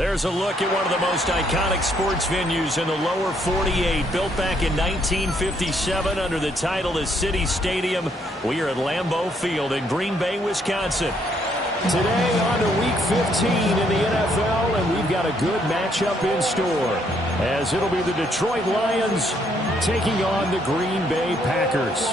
There's a look at one of the most iconic sports venues in the lower 48. Built back in 1957 under the title of City Stadium. We are at Lambeau Field in Green Bay, Wisconsin. Today on to Week 15 in the NFL, and we've got a good matchup in store, as it'll be the Detroit Lions taking on the Green Bay Packers.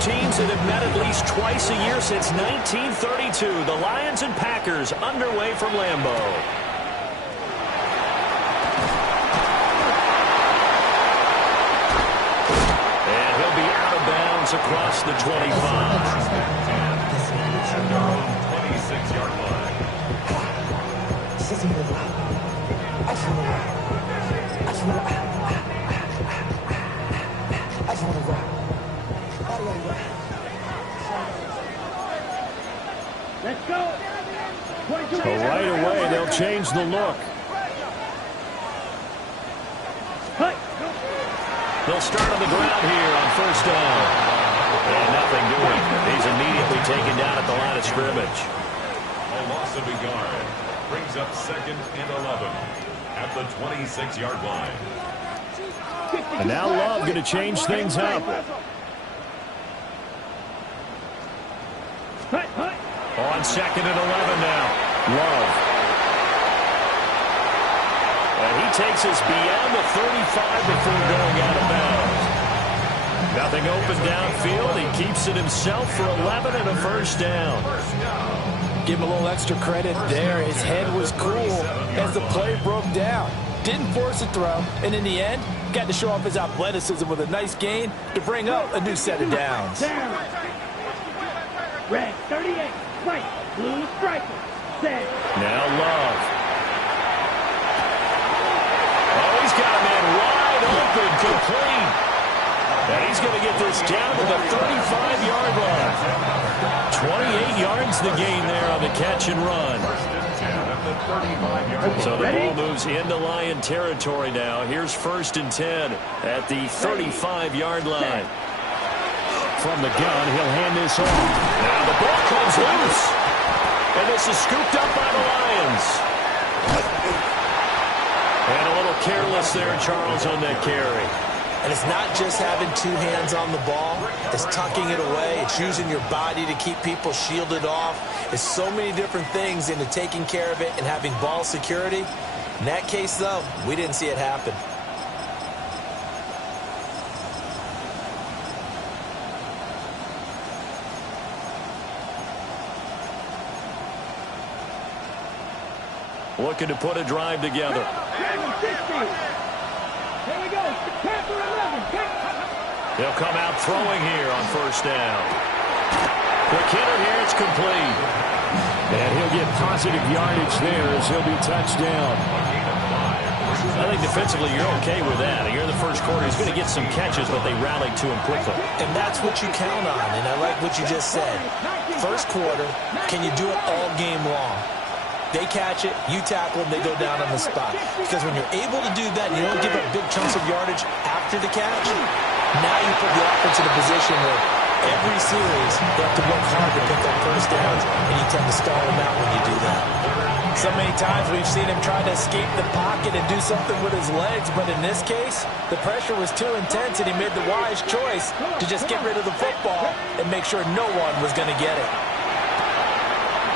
Teams that have met at least twice a year since 1932. The Lions and Packers underway from Lambeau. And he'll be out of bounds across the 25. 26-yard line. Let's go. So right away, they'll change the look. They'll start on the ground here on first down. And nothing doing. He's immediately taken down at the line of scrimmage. A loss of a yard brings up 2nd and 11 at the 26-yard line. And now Love going to change things up. On 2nd and 11 now. Love. And he takes us beyond the 35 before going out of bounds. Nothing open downfield. He keeps it himself for 11 and a first down. Give him a little extra credit there. His head was cool as the play broke down. Didn't force a throw, and in the end, got to show off his athleticism with a nice gain to bring up a new set of downs. Red 38, right, blue striker, set. Now Love. Oh, he's got a man wide open, complete. And he's going to get this down to the 35-yard line. 28 yards the gain there on the catch and run. So the ball moves into Lion territory now. Here's 1st and 10 at the 35-yard line. From the gun, he'll hand this off. Now the ball comes loose. And this is scooped up by the Lions. And a little careless there, Charles, on that carry. And it's not just having two hands on the ball. It's tucking it away. It's using your body to keep people shielded off. It's so many different things into taking care of it and having ball security. In that case, though, we didn't see it happen. Looking to put a drive together. Here we go. Panther 11. They'll come out throwing here on first down. Quick hitter here. It's complete. And he'll get positive yardage there as he'll be touched down. I think defensively you're okay with that. Here in the first quarter, he's going to get some catches, but they rallied to him quickly. And that's what you count on, and I like what you just said. First quarter, can you do it all game long? They catch it, you tackle them, they go down on the spot. Because when you're able to do that, you don't give up big chunks of yardage after the catch, now you put the offense in a position where every series they have to work hard to pick up first downs, and you tend to stall them out when you do that. So many times we've seen him try to escape the pocket and do something with his legs, but in this case, the pressure was too intense, and he made the wise choice to just get rid of the football and make sure no one was going to get it.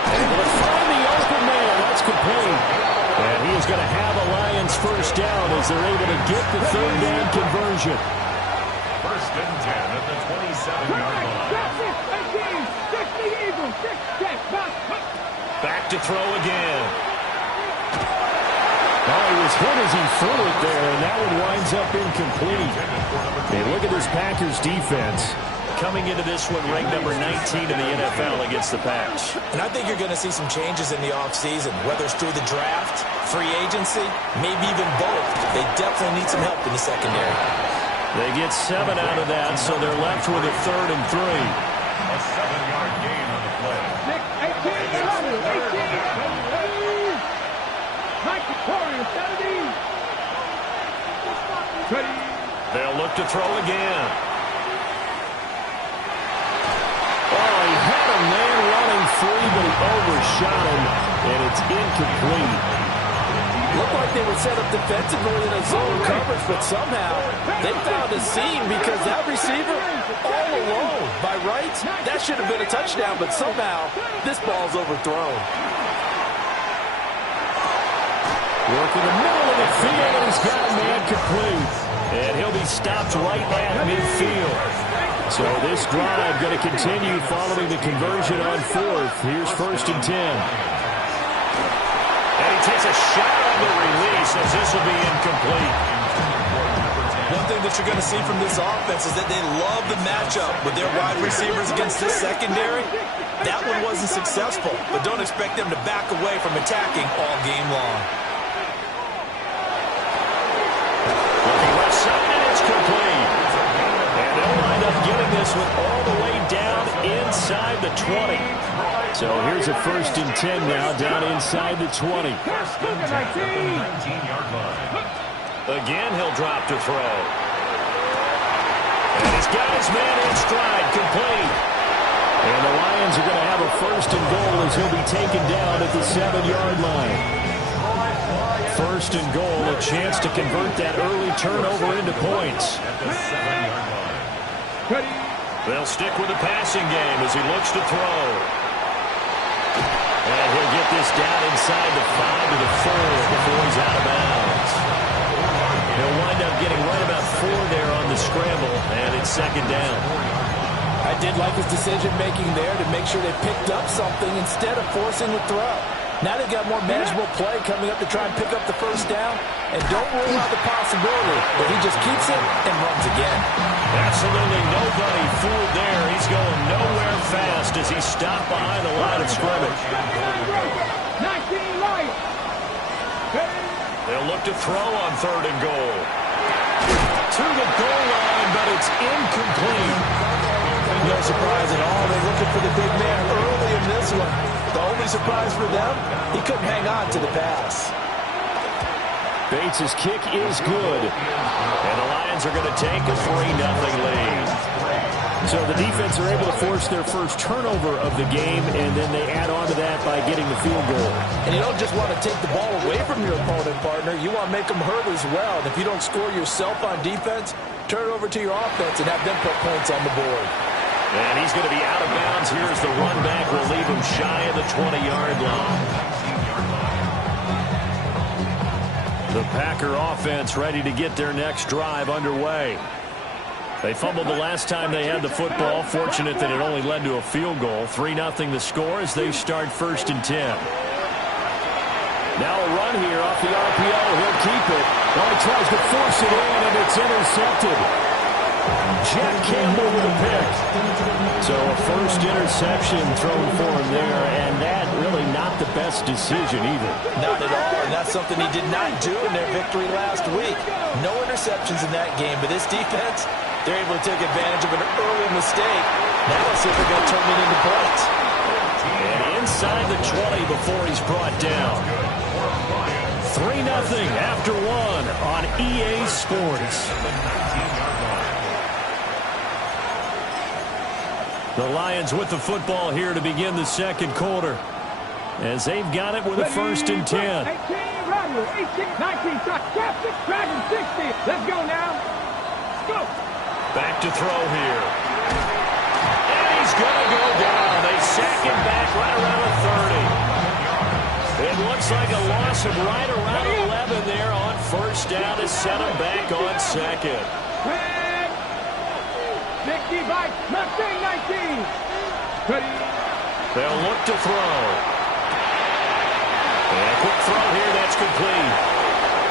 Able to find the open man. That's complete. And he is going to have a Lions first down as they're able to get the third down conversion. 1st and 10 at the 27-yard line. Back to throw again. Oh, he was hit as he threw it there, and that one winds up incomplete. And look at this Packers defense. Coming into this one, ranked number 19 in the NFL against the Pats. And I think you're going to see some changes in the offseason, whether it's through the draft, free agency, maybe even both. They definitely need some help in the secondary. They get 7 out of that, so they're left with a 3rd and 3. A 7-yard gain on the play. 18. Mike Victoria, 17. They'll look to throw again. Oh, he had a man running free, but he overshot him, and it's incomplete. Looked like they were set up defensively in a zone coverage, but somehow they found a seam because that receiver all alone. By rights, that should have been a touchdown, but somehow this ball's overthrown. Work in the middle of the field, and he's got a man complete. And he'll be stopped right at midfield. So this drive going to continue following the conversion on fourth. Here's 1st and 10. And he takes a shot on the release as this will be incomplete. One thing that you're going to see from this offense is that they love the matchup with their wide receivers against this secondary. That one wasn't successful, but don't expect them to back away from attacking all game long. Looking left side, and it's complete. And they'll wind up getting this one all the way down inside the 20. So here's a 1st and 10 now, down inside the 20. 19-yard line. Again, he'll drop to throw. And he's got his man in stride, complete. And the Lions are going to have a 1st and goal as he'll be taken down at the 7-yard line. 1st and goal, a chance to convert that early turnover into points. They'll stick with the passing game as he looks to throw. And he'll get this down inside the 5 to the 4 before he's out of bounds. He'll wind up getting right about 4 there on the scramble, and it's 2nd down. I did like his decision-making there to make sure they picked up something instead of forcing the throw. Now they've got more manageable play coming up to try and pick up the 1st down, and don't rule out the possibility that he just keeps it and runs again. Absolutely nobody fooled there. He's going nowhere fast as he's stopped behind the line of scrimmage. 19 Lions. They'll look to throw on 3rd and goal. To the goal line, but it's incomplete. No surprise at all. They're looking for the big man early in this one. The only surprise for them, he couldn't hang on to the pass. Bates' kick is good. And the Lions are going to take a 3-0 lead. So the defense are able to force their first turnover of the game, and then they add on to that by getting the field goal. And you don't just want to take the ball away from your opponent, partner. You want to make them hurt as well. And if you don't score yourself on defense, turn it over to your offense and have them put points on the board. And he's going to be out of bounds here as the run back will leave him shy of the 20-yard line. The Packer offense ready to get their next drive underway. They fumbled the last time they had the football. Fortunate that it only led to a field goal. 3-0 the score as they start 1st and 10. Now a run here off the RPO. He'll keep it. Well, he tries to force it in, and it's intercepted. Jack Campbell with a pick. So a first interception thrown for him there, and that really not the best decision either. Not at all, and that's something he did not do in their victory last week. No interceptions in that game, but this defense, they're able to take advantage of an early mistake. Now let's see if they're going to turn it into points. And inside the 20 before he's brought down. 3-0 after 1 on EA Sports. The Lions with the football here to begin the 2nd quarter, as they've got it with a 1st and 10. 18, Rodwell, 18, 19, traffic, dragon 60. Let's go now. Go. Back to throw here. And he's going to go down. They sack him back right around the 30. It looks like a loss of right around 11 there on 1st down to set him back on 2nd. 60 by Mustang 19. Ready. They'll look to throw. And a quick throw here, that's complete.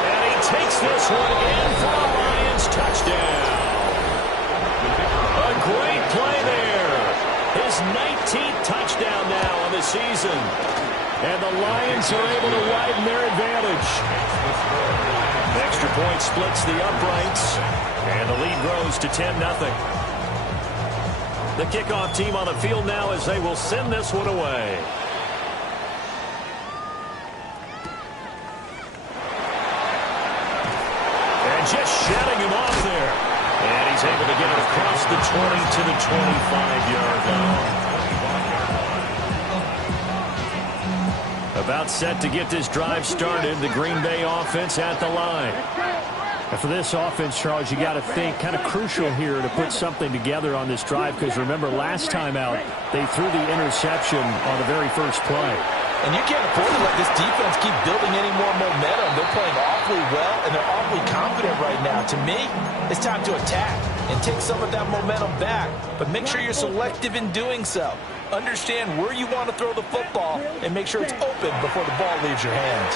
And he takes this one in for the Lions touchdown. A great play there. His 19th touchdown now on the season. And the Lions are able to widen their advantage. Extra point splits the uprights. And the lead grows to 10-0. The kickoff team on the field now as they will send this one away. And And just shedding him off there. And he's able to get it across the 20 to the 25-yard line. About set to get this drive started. The Green Bay offense at the line. And for this offense, Charles, you got to think kind of crucial here to put something together on this drive, because remember last time out they threw the interception on the very first play. And you can't afford to let this defense keep building any more momentum. They're playing awfully well, and they're awfully confident right now. To me, it's time to attack and take some of that momentum back. But make sure you're selective in doing so. Understand where you want to throw the football and make sure it's open before the ball leaves your hands.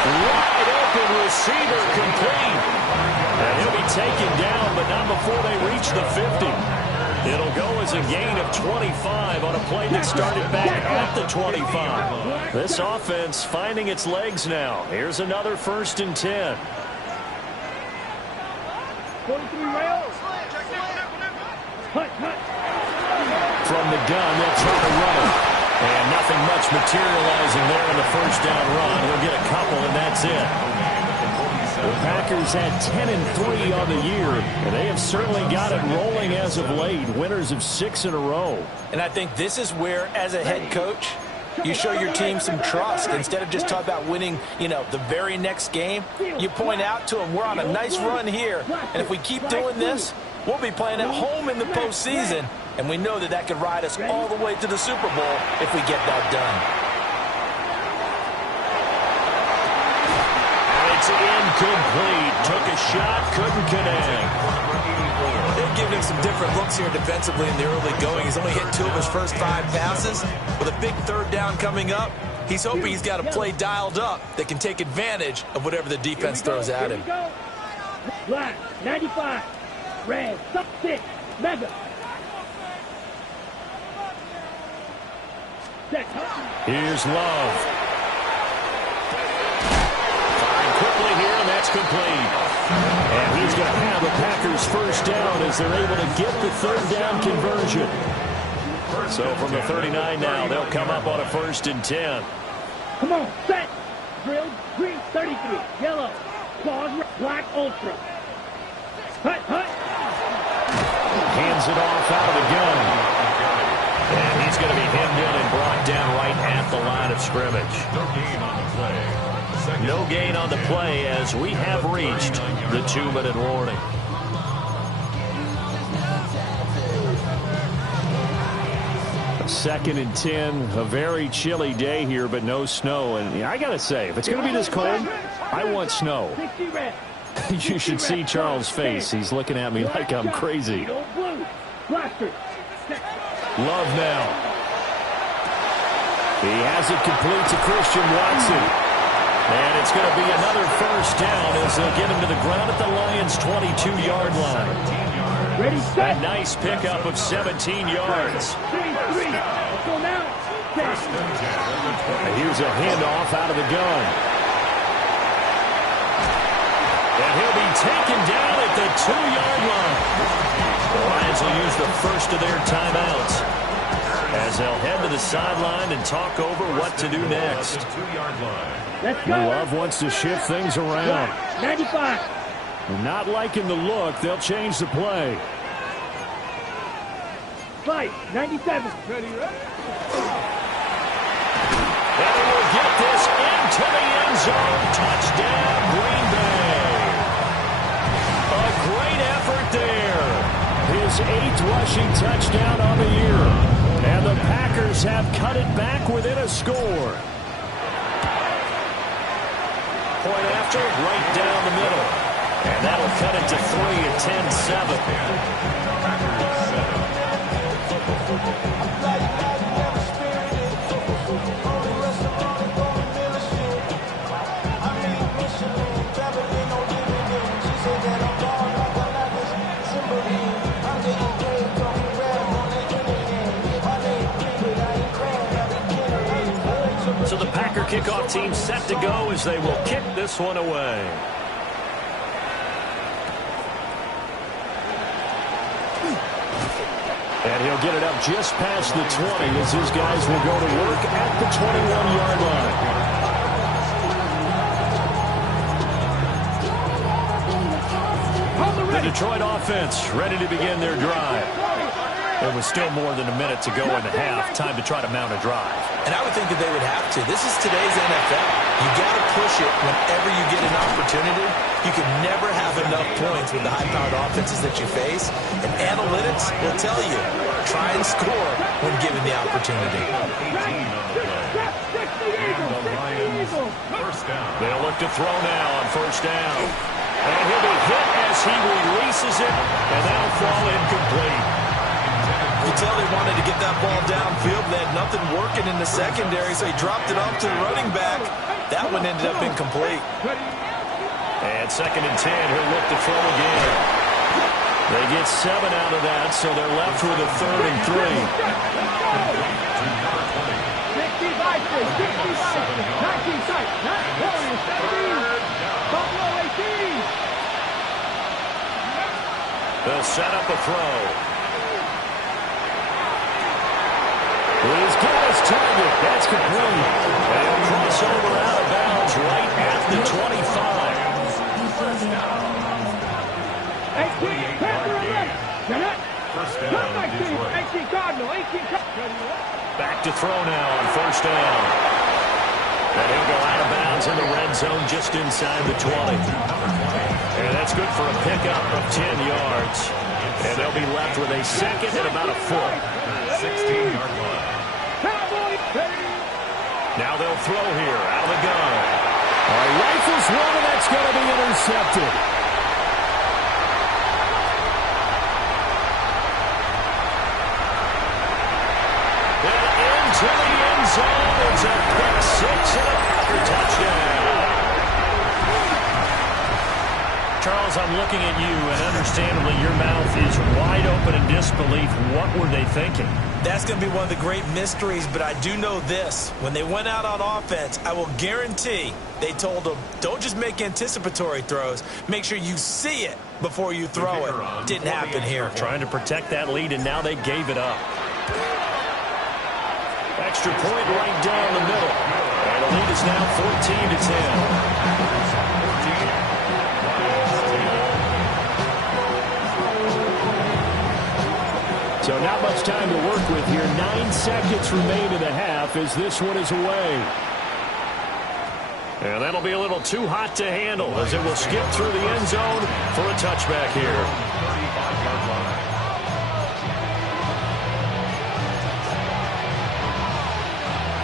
Wide open receiver complete. And he'll be taken down, but not before they reach the 50. It'll go as a gain of 25 on a play that started back at the 25. This offense finding its legs now. Here's another 1st and 10. 43 rails. Hut. From the gun, they'll try to run it. And nothing much materializing there in the first down run. He'll get a couple, and that's it. The Packers had 10-3 on the year, and they have certainly got it rolling as of late. Winners of 6 in a row. And I think this is where, as a head coach, you show your team some trust. Instead of just talking about winning, the very next game, you point out to them, we're on a nice run here, and if we keep doing this, we'll be playing at home in the postseason, and we know that could ride us all the way to the Super Bowl if we get that done. It's incomplete. Took a shot, couldn't connect. They're giving him some different looks here defensively in the early going. He's only hit 2 of his first 5 passes. With a big 3rd down coming up, he's hoping he's got a play dialed up that can take advantage of whatever the defense throws at him. Black, 95. Red, 6. Mega. Here's Love. Firing quickly here, and that's complete. And he's going to have the Packers 1st down as they're able to get the 3rd down conversion. So from the 39 now, they'll come up on a 1st and 10. Come on, set. Drill, green, 33. Yellow. Pause, black, ultra. Hut. Hands it off out of the gun. And he's going to be hemmed in and brought down right at the line of scrimmage. No gain on the play as we have reached the 2-minute warning. A 2nd and 10, a very chilly day here, but no snow. And I got to say, if it's going to be this cold, I want snow. You should see Charles' face. He's looking at me like I'm crazy. Love now. He has it complete to Christian Watson. And it's going to be another 1st down as they'll get him to the ground at the Lions' 22-yard line. A nice pickup of 17 yards. And here's a handoff out of the gun. And he'll be taken down at the 2-yard line. The Lions will use the first of their timeouts as they'll head to the sideline and talk over what to do next. Love wants to shift things around. 95. Not liking the look, they'll change the play. Fight, 97. Ready, right? And he will get this into the end zone. Touchdown, Green Bay. A great effort there. His 8th rushing touchdown on the year. And the Packers have cut it back within a score. Point after, right down the middle. And that'll cut it to 3 at 10-7. So the Packer kickoff team set to go as they will kick this one away. And he'll get it up just past the 20 as his guys will go to work at the 21-yard line. Detroit offense ready to begin their drive. There was still more than a minute to go in the half. Time to try to mount a drive. And I would think that they would have to. This is today's NFL. You got to push it whenever you get an opportunity. You can never have enough points with the high-powered offenses that you face. And analytics will tell you, try and score when given the opportunity. 18 on the play. And the Lions first down. They'll look to throw now on first down. And he'll be hit as he releases it, and that'll fall incomplete. You can tell they wanted to get that ball downfield. They had nothing working in the secondary, so he dropped it off to the running back. That one ended up incomplete. And 2nd and 10, he'll look to throw again. They get 7 out of that, so they're left with a 3rd and 3. 65, 19 sight, 17, Buffalo 18. They'll set up a throw. He's got his target. That's complete. And he'll cross over out of bounds right at the 25. 18, First down, Detroit. 18 Cardinal, 18 Cardinal. Back to throw now on first down. And he'll go out of bounds in the red zone just inside the 20. And that's good for a pickup of 10 yards. And they'll be left with a 2nd and about a foot. 16-yard line. Now they'll throw here out of the gun. Rifles one, and that's going to be intercepted. And into the end zone. It's a pick 6 and a Packer touchdown. Charles, I'm looking at you, and understandably your mouth is wide open in disbelief. What were they thinking? That's going to be one of the great mysteries, but I do know this. When they went out on offense, I will guarantee they told them, don't just make anticipatory throws. Make sure you see it before you throw it. Didn't happen here. Trying to protect that lead, and now they gave it up. Extra point right down the middle. And the lead is now 14-10. So not much time to work with here. 9 seconds remain in the half as this one is away. And that'll be a little too hot to handle as it will skip through the end zone for a touchback here. 35-yard line.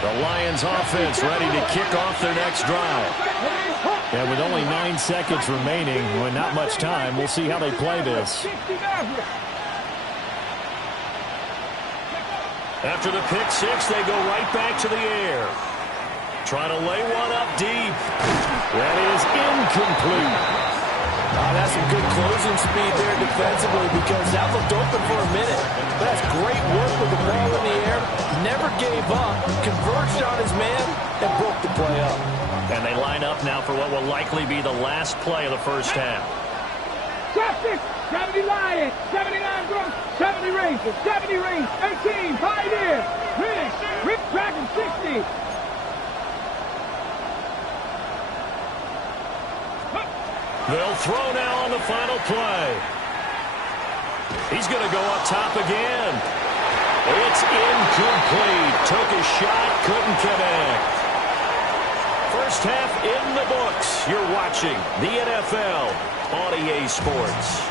The Lions offense ready to kick off their next drive. And with only 9 seconds remaining, with not much time, we'll see how they play this. After the pick 6, they go right back to the air. Trying to lay one up deep. That is incomplete. That's some good closing speed there defensively because that looked open for a minute. That's great work with the ball in the air. Never gave up, converged on his man, and broke the play up. And they line up now for what will likely be the last play of the first half. Traffic, 70 Lions, 79 Brooks, 70 Rangers, 70 Rangers, 18 Pioneers, Rick Dragon 60. They'll throw now on the final play. He's going to go up top again. It's incomplete. Took a shot, couldn't connect. First half in the books. You're watching the NFL on EA Sports.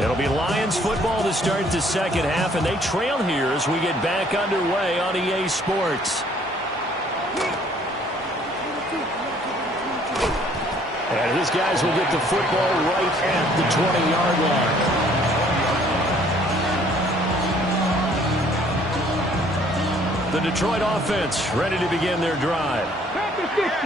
It'll be Lions football to start the second half, and they trail here as we get back underway on EA Sports. And these guys will get the football right at the 20-yard line. The Detroit offense ready to begin their drive.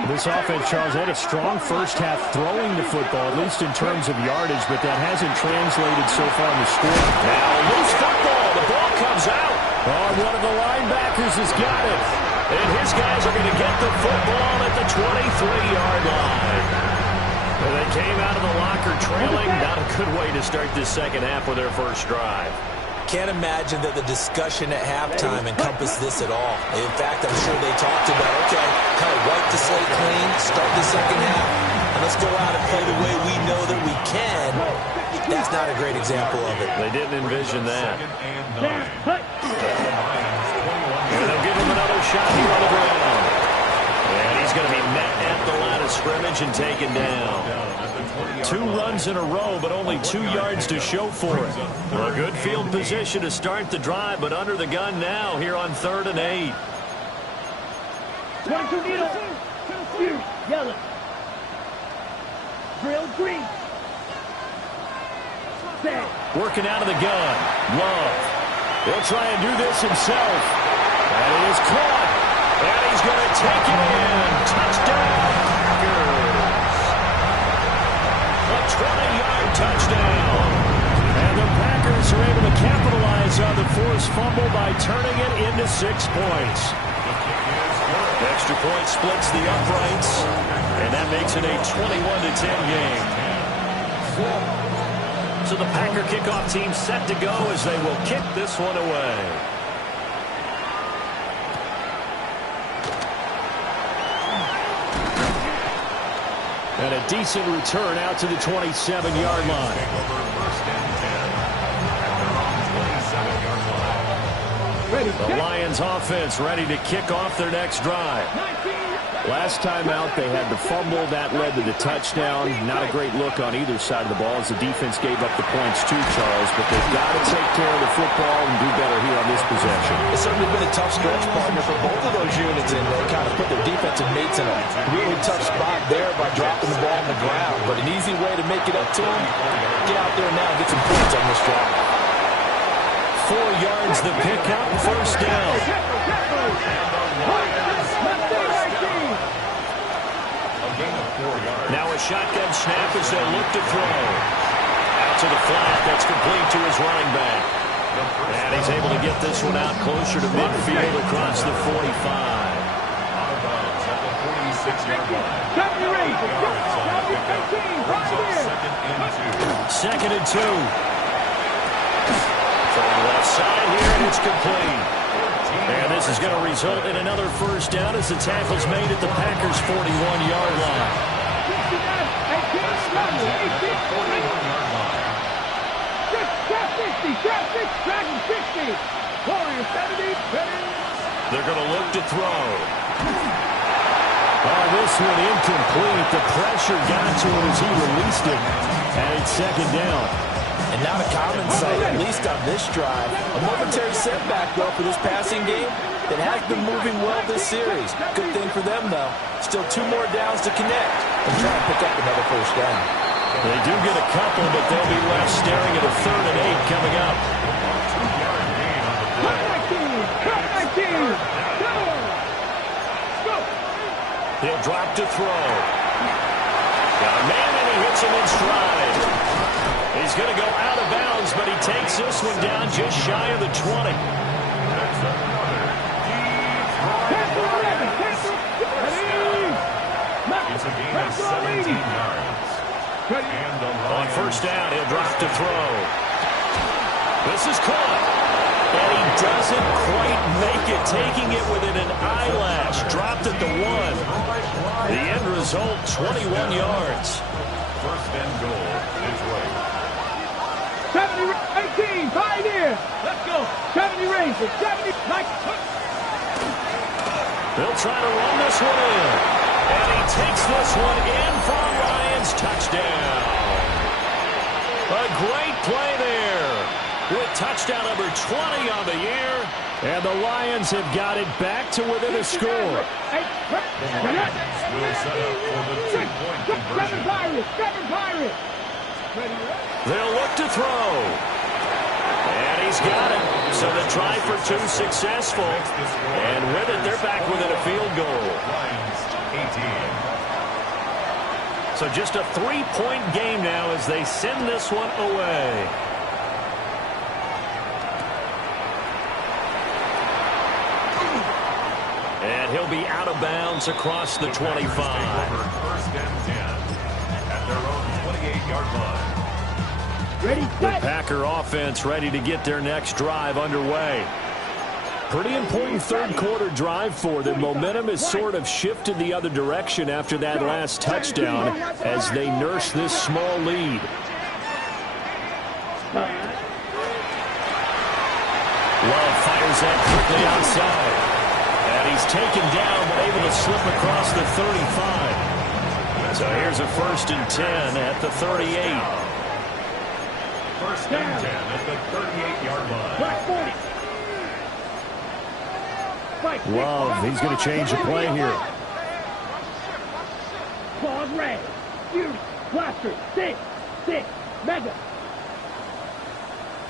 This offense, Charles, had a strong first half throwing the football, at least in terms of yardage, but that hasn't translated so far in the score. Now loose football. The ball comes out. Oh, one of the linebackers has got it. And his guys are going to get the football at the 23-yard line. They came out of the locker trailing. Not a good way to start this second half with their first drive. Can't imagine that the discussion at halftime encompassed this at all. In fact, I'm sure they talked about, okay, kind of wipe the slate clean, start the second half, and let's go out and play the way we know that we can. That's not a great example of it. They didn't envision that. And they'll give him another shot here on the ground. And he's going to be met at the line of scrimmage and taken down. 2 runs in a row, but only 2 yards to show for it. Well, a good field position to start the drive, but under the gun now here on 3rd and 8. 22 needle. Yellow. Drill green. Set. Working out of the gun. Love. He'll try and do this himself. And he is caught. And he's going to take it in. Touchdown, Packers. A 20-yard touchdown. And the Packers are able to capitalize on the forced fumble by turning it into 6 points. Extra point splits the uprights, and that makes it a 21-10 game. So the Packer kickoff team set to go as they will kick this one away. And a decent return out to the 27-yard line. The Lions offense ready to kick off their next drive. Last time out, they had the fumble. That led to the touchdown. Not a great look on either side of the ball as the defense gave up the points too, Charles. But they've got to take care of the football and do better here on this possession. It's certainly been a tough stretch, partner, for both of those units, and they kind of put their defensive mates in a really tough spot there by dropping the ball on the ground. But an easy way to make it up to them, get out there now and get some points on this drive. 4 yards the pickup, first down. Now a shotgun snap as they look to throw. Out to the flat, that's complete to his running back. And he's able to get this one out closer to midfield across the 45. Out of bounds at the 46-yard line. Second and 2. From the left side here, and it's complete. And this is going to result in another first down as the tackle's made at the Packers' 41-yard line. They're going to look to throw. Oh, this one incomplete. The pressure got to him as he released it. And it's second down. And not a common sight, at least on this drive. A momentary setback, though, for this passing game that has been moving well this series. Good thing for them, though. Still 2 more downs to connect and try and pick up another first down. They do get a couple, but they'll be left staring at a 3rd and 8 coming up. He'll drop to throw. Got a man, and he hits him in stride. He's going to go out of bounds, but he takes this one down just shy of the 20. It's a gain of 17 yards. On first down, he'll drop to throw. This is caught. And he doesn't quite make it, taking it within an eyelash. Dropped at the 1. The end result, 21 yards. First and goal, Detroit. 70, 18, Pioneer. Let's go. 70 Rangers, 70, Mike. They'll try to run this one in. And he takes this one in for a Lions touchdown. A great play there. With touchdown number 20 on the year. And the Lions have got it back to within a score. The Lions will set up for the 2-point conversion. 7 Pirates. They'll look to throw. And he's got it. So the try for 2 successful. And with it, they're back within a field goal. Lions 18. So just a 3-point game now as they send this one away. And he'll be out of bounds across the 25. First and 10 at their 28-yard line. Ready, The set. Packer offense ready to get their next drive underway. Pretty important third quarter drive for them. Momentum has sort of shifted the other direction after that last touchdown as they nurse this small lead. Love fires that quickly outside. And he's taken down but able to slip across the 35. So here's a 1st and 10 at the 38. 1st and 10 at the 38-yard line. Black 40. Love, he's going to change the play here. Claws red. Fury. Blaster. 6. Mega.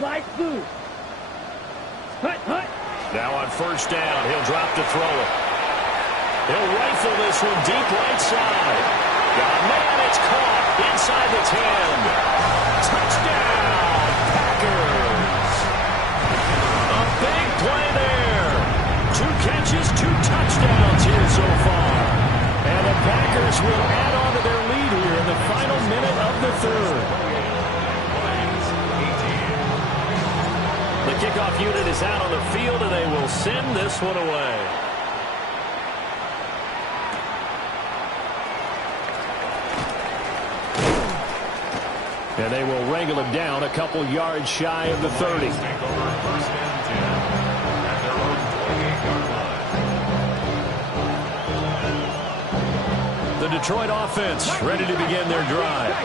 Light blue. Hut. Now on 1st down, he'll drop to throw it. He'll rifle this one deep right side. Oh, man, it's caught inside the 10. Touchdown, Packers. A big play there. 2 catches, 2 touchdowns here so far. And the Packers will add on to their lead here in the final minute of the 3rd. The kickoff unit is out on the field, and they will send this one away. And they will wrangle him down a couple yards shy of the 30. Take over 1st and 10 at their own 28-yard line. The Detroit offense ready to begin their drive.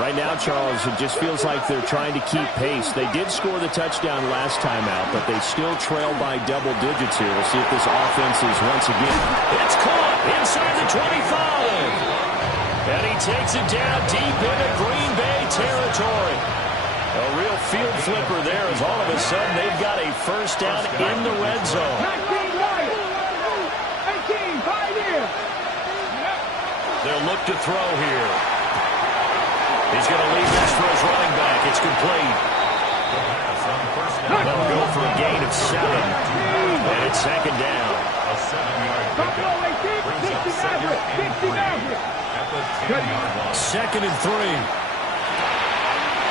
Right now, Charles, it just feels like they're trying to keep pace. They did score the touchdown last time out, but they still trail by double digits here. We'll see if this offense is once again. It's caught inside the 25. And he takes it down deep into Green Bay territory. A real field flipper there as all of a sudden they've got a 1st down in the red zone. 18, pioneer. They'll look to throw here. He's going to leave this for his running back. It's complete. They'll go for a gain of 7. And it's 2nd down. A 7-yard pickup brings up 2nd and 3 at the 10-yard line. 2nd and 3.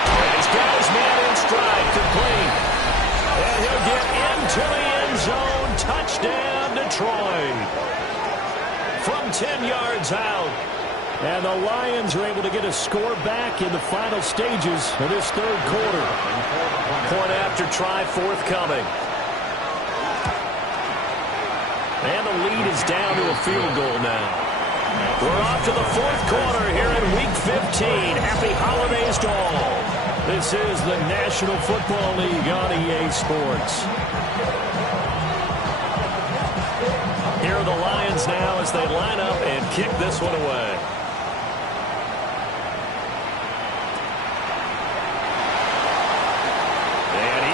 And he's got his man in stride, complete. And he'll get into the end zone. Touchdown, Detroit. From 10 yards out. And the Lions are able to get a score back in the final stages of this 3rd quarter. Point after try forthcoming. And the lead is down to a field goal now. We're off to the 4th quarter here in Week 15. Happy holidays to all. This is the National Football League on EA Sports. Here are the Lions now as they line up and kick this one away.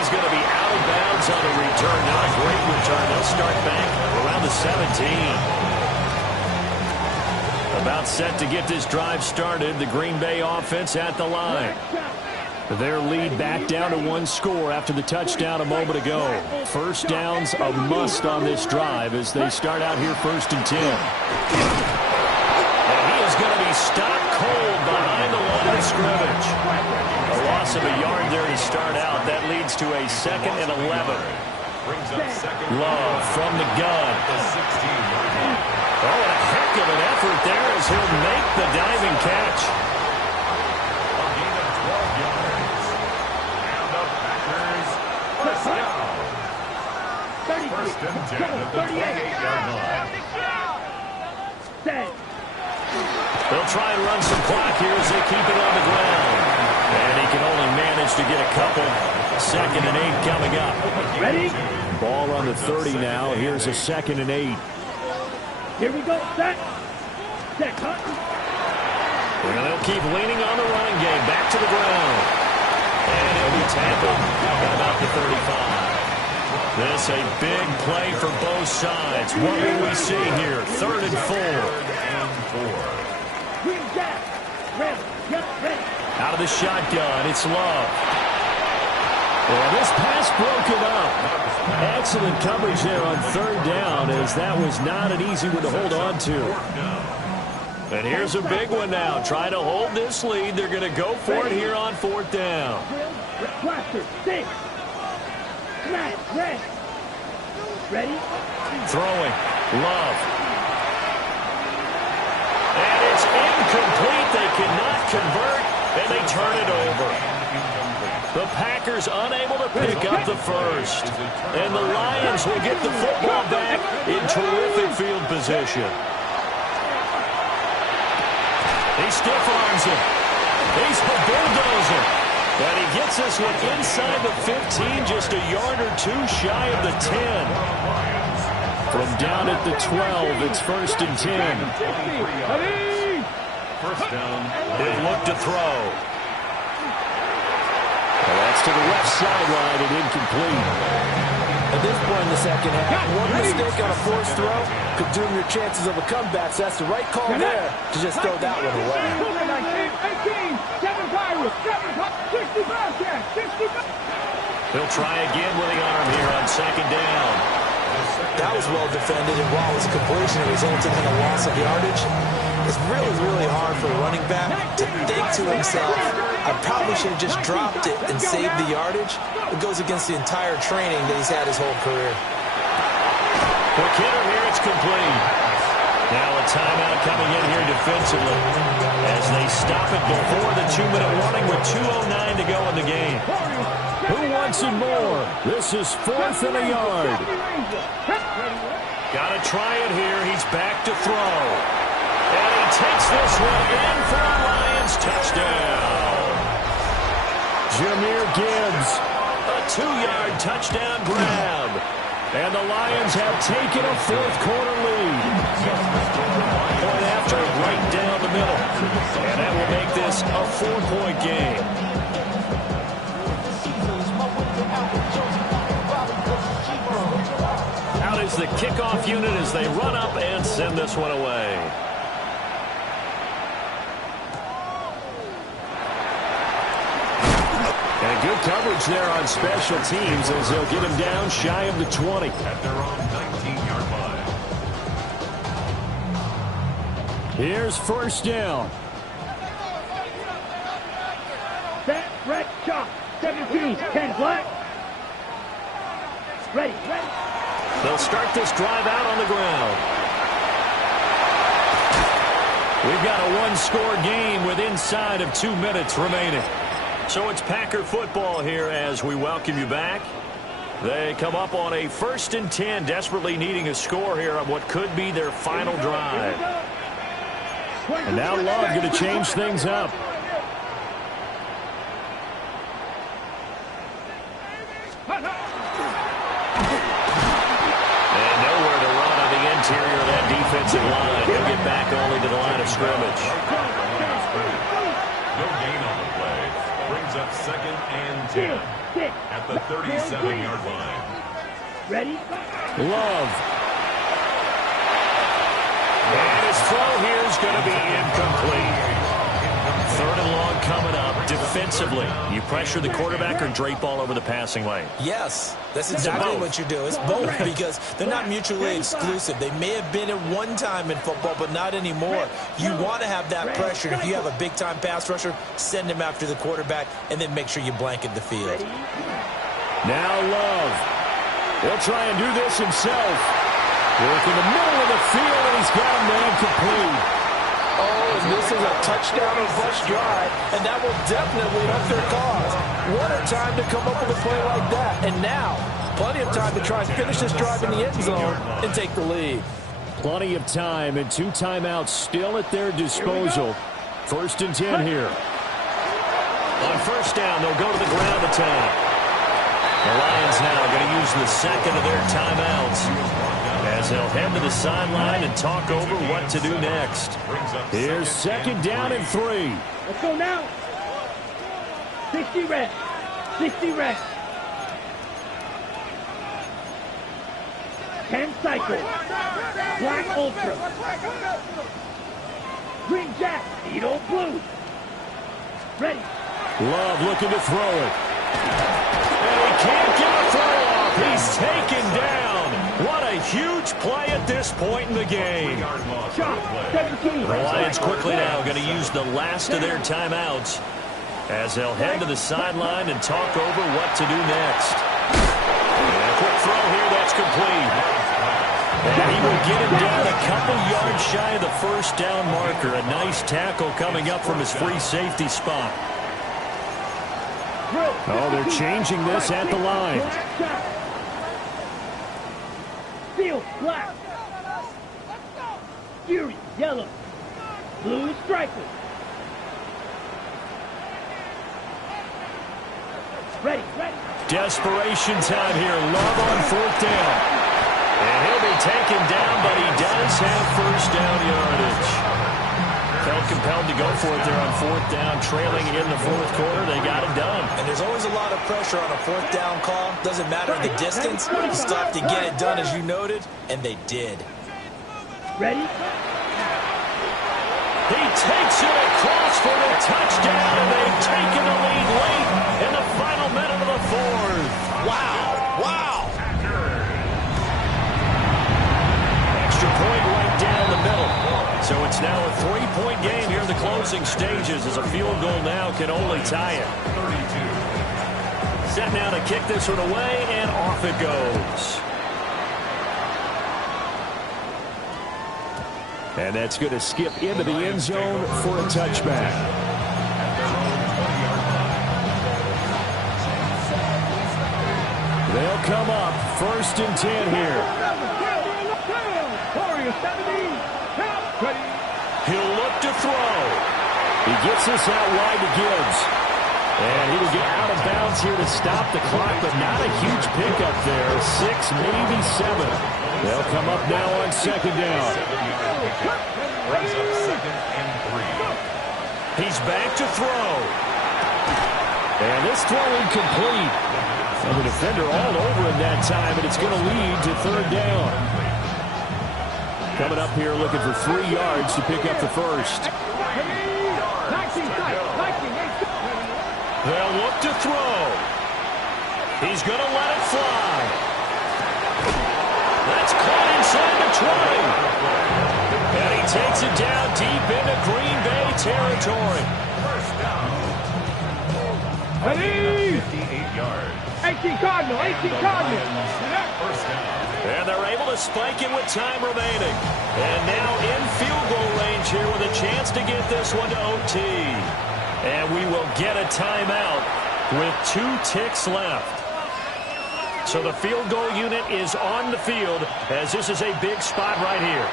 Going to be out of bounds on a return. Not a great return. They'll start back around the 17. About set to get this drive started. The Green Bay offense at the line. Their lead back down to 1 score after the touchdown a moment ago. 1st down's a must on this drive as they start out here 1st and 10. And he is going to be stopped cold behind the line of scrimmage. A loss of a yard there to start out. That leads to a 2nd and 11. Love from the gun. Oh, and a heck of an effort there as he'll make the diving catch. A gain of 12 yards. And the Packers first down. 1st and 10 at the 28-yard line. They'll try and run some clock here as they keep it on the ground. And he can only manage to get a couple. 2nd and 8 coming up. Ready? Ball on the 30 now. Here's a 2nd and 8. Here we go. Set. Cut. And they'll keep leaning on the running game. Back to the ground. And he'll be tackled at about the 35. This a big play for both sides. What will we see here? 3rd and 4. Green Jack. Ready. Yep, ready. Out of the shotgun, it's Love. Well, this pass broken up. Excellent coverage there on 3rd down as that was not an easy one to hold on to. And here's a big one now. Trying to hold this lead. They're going to go for it here on 4th down. Blaster, 6. Smash, red. Ready? Throwing. Love. And it's incomplete. They cannot convert, and they turn it over. The Packers unable to pick up the first. And the Lions will get the football back in terrific field position. He stiff-arms him. He's the bulldozer. And he gets this one inside the 15, just a yard or two shy of the 10. From down at the 12, it's 1st and 10. First down. They look to throw. Well, that's to the left sideline and incomplete. At this point in the second half, one mistake on a forced throw could doom your chances of a comeback. So that's the right call there to just throw that one away. 18, 7 Pirates, 65. He'll try again with the arm here on 2nd down. That was well defended, and while it was a completion, it resulted in a loss of yardage. It's really, really hard for a running back to think to himself, I probably should have just dropped it and saved the yardage. It goes against the entire training that he's had his whole career. Quick hitter here, it's complete. Now a timeout coming in here defensively as they stop it before the 2-minute warning with 2:09 to go in the game. Who wants it more? This is 4th and a yard. Got to try it here. He's back to throw. And he takes this one in for a Lions touchdown. Jahmyr Gibbs. A 2-yard touchdown grab. And the Lions have taken a 4th-quarter lead. Point after, right down the middle. And that will make this a 4-point game. Out is the kickoff unit as they run up and send this one away. And good coverage there on special teams as they'll get him down shy of the 20. At their own 19-yard line. Here's 1st down. Set, red, chop. 17, 10 black. Ready. They'll start this drive out on the ground. We've got a 1-score game with inside of 2 minutes remaining. So it's Packer football here as we welcome you back. They come up on a 1st and 10, desperately needing a score here on what could be their final drive. And now Love going to change things up. And nowhere to run on the interior of that defensive line. He'll get back only to the line of scrimmage. No gain on the play. Brings up 2nd and 10 at the 37-yard line. Ready? Love. And his throw here is going to be incomplete. 3rd and long coming up. Defensively, you pressure the quarterback or drape all over the passing lane? Yes, that's exactly what you do. It's both because they're not mutually exclusive. They may have been at one time in football, but not anymore. You want to have that pressure. If you have a big-time pass rusher, send him after the quarterback, and then make sure you blanket the field. Now Love. He'll try and do this himself. Work in the middle of the field, and he's got a man complete. Oh, and this is a touchdown or bust drive, and that will definitely help their cause. What a time to come up with a play like that. And now, plenty of time to try and finish this drive in the end zone and take the lead. Plenty of time and 2 timeouts still at their disposal. 1st and 10 here. On 1st down, they'll go to the ground attack. The Lions now going to use the 2nd of their timeouts as they'll head to the sideline and talk over what to do next. Here's 2nd down and 3. Let's go now. 60 red. 60 red. 10 cycle. Black ultra. Green jack. Beetle blue. Ready. Love looking to throw it. And he can't get a throw off. He's taken down. What a huge play at this point in the game. The Lions quickly now going to use the last of their timeouts as they'll head to the sideline and talk over what to do next. And a quick throw here, that's complete. And he will get him down a couple yards shy of the first down marker. A nice tackle coming up from his free safety spot. Oh, they're changing this at the line. Field, black. Fury, yellow. Blue, striker. Ready. Desperation time here. Love on fourth down. And he'll be taken down, but he does have first down yardage. Felt compelled to go for it there on fourth down, trailing in the fourth quarter. They got it done. And there's always a lot of pressure on a fourth down call. Doesn't matter the distance. You still have to get it done, as you noted, and they did. Ready? He takes it across for the touchdown, and they've taken the lead late in the final minute of the fourth. Wow. Extra point right down the middle. So it's now a 3-point game here in the closing stages as a field goal now can only tie it. 32. Set now to kick this one away, and off it goes. And that's going to skip into the end zone for a touchback. They'll come up 1st and 10 here. He'll look to throw. He gets this out wide to Gibbs. And he will get out of bounds here to stop the clock, but not a huge pickup there. 6, maybe 7. They'll come up now on 2nd down. He's back to throw. And this throw incomplete. And the defender all over him that time, and it's going to lead to 3rd down. Coming up here looking for 3 yards to pick up the first. They'll look to throw. He's going to let it fly. That's caught inside the 20. And he takes it down deep into Green Bay territory. First down. Ready? 58 yards. 18 Cardinal. First down. And they're able to spike it with time remaining. And now in field goal range here with a chance to get this one to OT. And we will get a timeout with 2 ticks left. So the field goal unit is on the field as this is a big spot right here.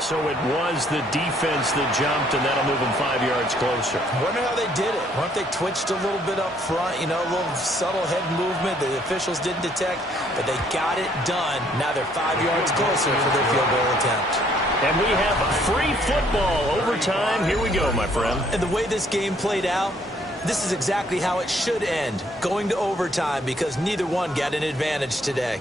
So it was the defense that jumped, and that'll move them 5 yards closer. I wonder how they did it. I wonder if they twitched a little bit up front, a little subtle head movement the officials didn't detect, but they got it done. Now they're 5 yards closer for their field goal attempt. And we have free football overtime. Here we go, my friend. And the way this game played out, this is exactly how it should end, going to overtime, because neither one got an advantage today.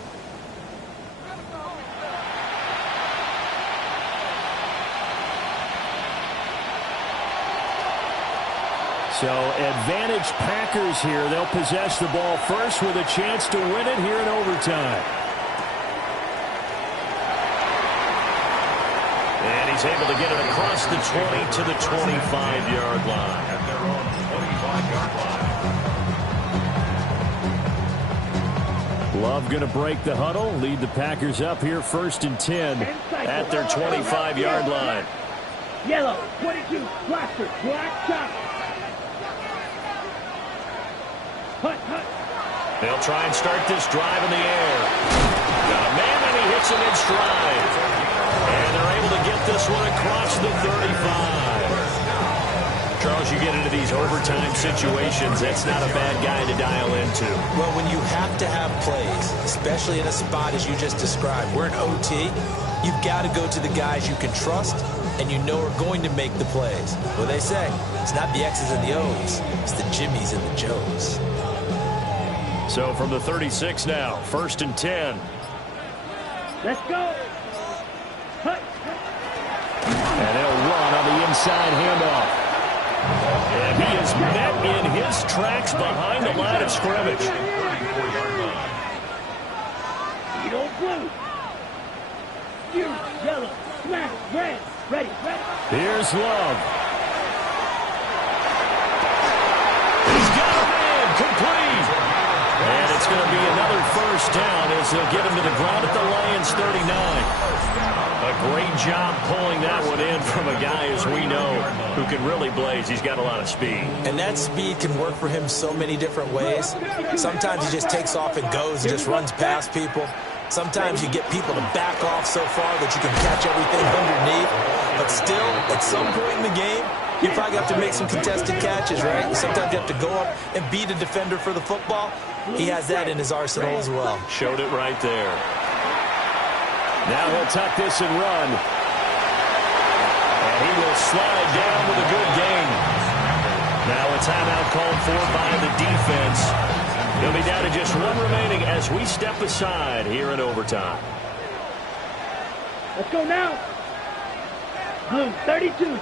So advantage Packers here. They'll possess the ball first with a chance to win it here in overtime. And he's able to get it across the 20 to the 25-yard line. At their own 25-yard line. Love going to break the huddle, lead the Packers up here 1st and 10 at their 25-yard line. Yellow, 22, blaster, black top. They'll try and start this drive in the air. Got a man, and he hits him in stride. And they're able to get this one across the 35. Charles, you get into these overtime situations, that's not a bad guy to dial into. Well, when you have to have plays, especially in a spot as you just described, we're in OT, you've got to go to the guys you can trust and you know are going to make the plays. What they say, it's not the X's and the O's, it's the Jimmies and the Joes. So from the 36 now, 1st and 10. Let's go. And they'll run on the inside handoff. And he is met in his tracks behind the line of scrimmage. You don't blue. You, yellow, smash, red. Ready. Here's Love. He's got a man, complete. And it's going to be another first down as they'll get him to the ground at the Lions 39. A great job pulling that one in from a guy, as we know, who can really blaze. He's got a lot of speed. And that speed can work for him so many different ways. Sometimes he just takes off and goes and just runs past people. Sometimes you get people to back off so far that you can catch everything underneath. But still, at some point in the game, you probably have to make some contested catches, right? Sometimes you have to go up and beat a defender for the football. He has that in his arsenal as well. Showed it right there. Now he'll tuck this and run. And he will slide down with a good gain. Now a timeout called for by the defense. He'll be down to just one remaining as we step aside here in overtime. Let's go now. Blue, 32.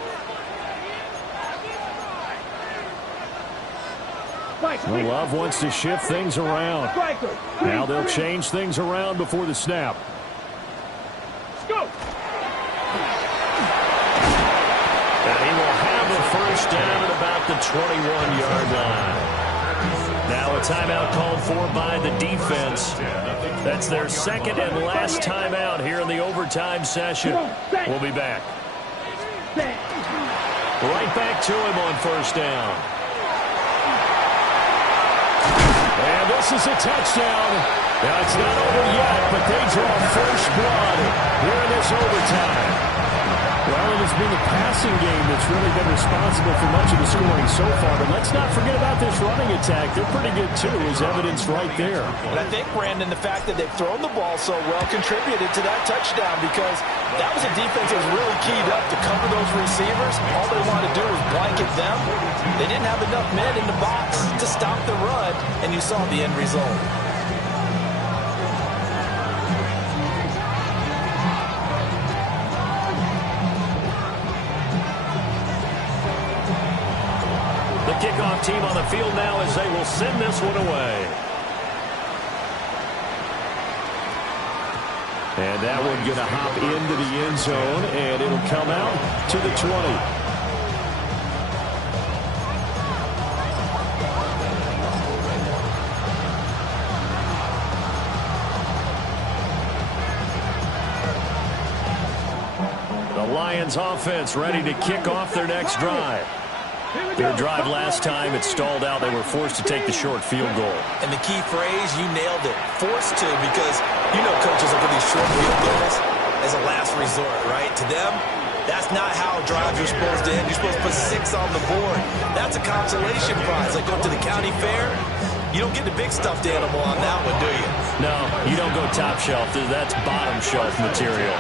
Well, Love wants to shift things around. Now they'll change things around before the snap. Go. And he will have a first down at about the 21-yard line. Now a timeout called for by the defense. That's their second and last timeout here in the overtime session. We'll be back. Right back to him on first down. And this is a touchdown. Now, it's not over yet, but they draw first blood here in this overtime. Well, it has been the passing game that's really been responsible for much of the scoring so far. But let's not forget about this running attack. They're pretty good, too, as evidenced right there. And I think, Brandon, the fact that they've thrown the ball so well contributed to that touchdown because that was a defense that was really keyed up to cover those receivers. All they wanted to do was blanket them. They didn't have enough men in the box to stop the run, and you saw the end result. The kickoff team on the field now as they will send this one away. And that one going to hop into the end zone, and it'll come out to the 20. The Lions offense ready to kick off their next drive. Their drive last time, it stalled out. They were forced to take the short field goal. And the key phrase, you nailed it, forced to, because you know coaches look at these short field goals as a last resort, right? To them, that's not how drives are supposed to end. You're supposed to put 6 on the board. That's a consolation prize. Like going to the county fair, you don't get the big stuffed animal on that one, do you? No, you don't go top shelf. That's bottom shelf material.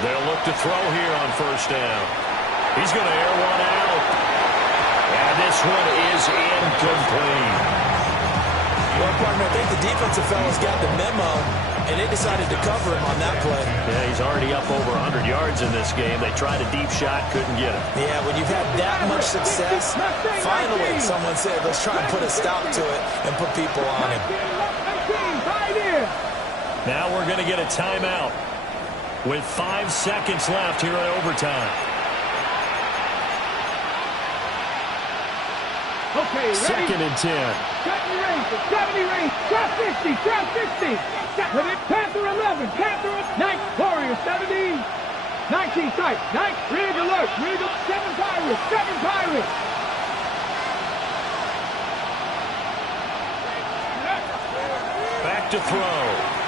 They'll look to throw here on first down. He's going to air one out. And this one is incomplete. Well, partner, I think the defensive fellas got the memo, and they decided to cover him on that play. Yeah, he's already up over 100 yards in this game. They tried a deep shot, couldn't get him. Yeah, when you've had that much success, finally someone said, let's try and put a stop to it and put people on him. Now we're going to get a timeout with 5 seconds left here in overtime. Okay, ready? Second and 10. 70 range, trap 50, trap 50. Panther 11, Panther 9, Warrior 17, 19 tight, 9, rig alert, 7 Pirates, 7 Pirates. Back to throw.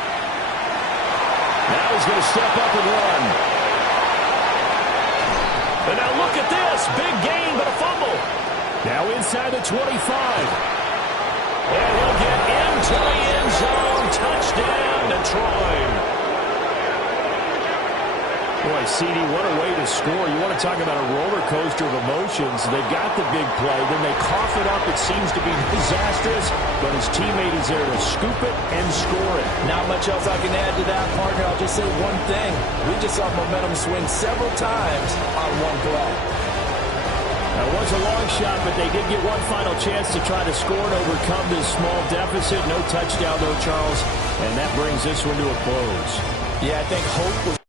Now he's going to step up and run. And now look at this. Big gain, but a fumble. Now inside the 25. And he'll get into the end zone. Touchdown, Detroit. Boy, CD, what a way to score. You want to talk about a roller coaster of emotions. They got the big play, then they cough it up. It seems to be disastrous, but his teammate is there to scoop it and score it. Not much else I can add to that, partner. I'll just say one thing. We just saw momentum swing several times on one play. It was a long shot, but they did get one final chance to try to score and overcome this small deficit. No touchdown, though, Charles, and that brings this one to a close. Yeah, I think hope was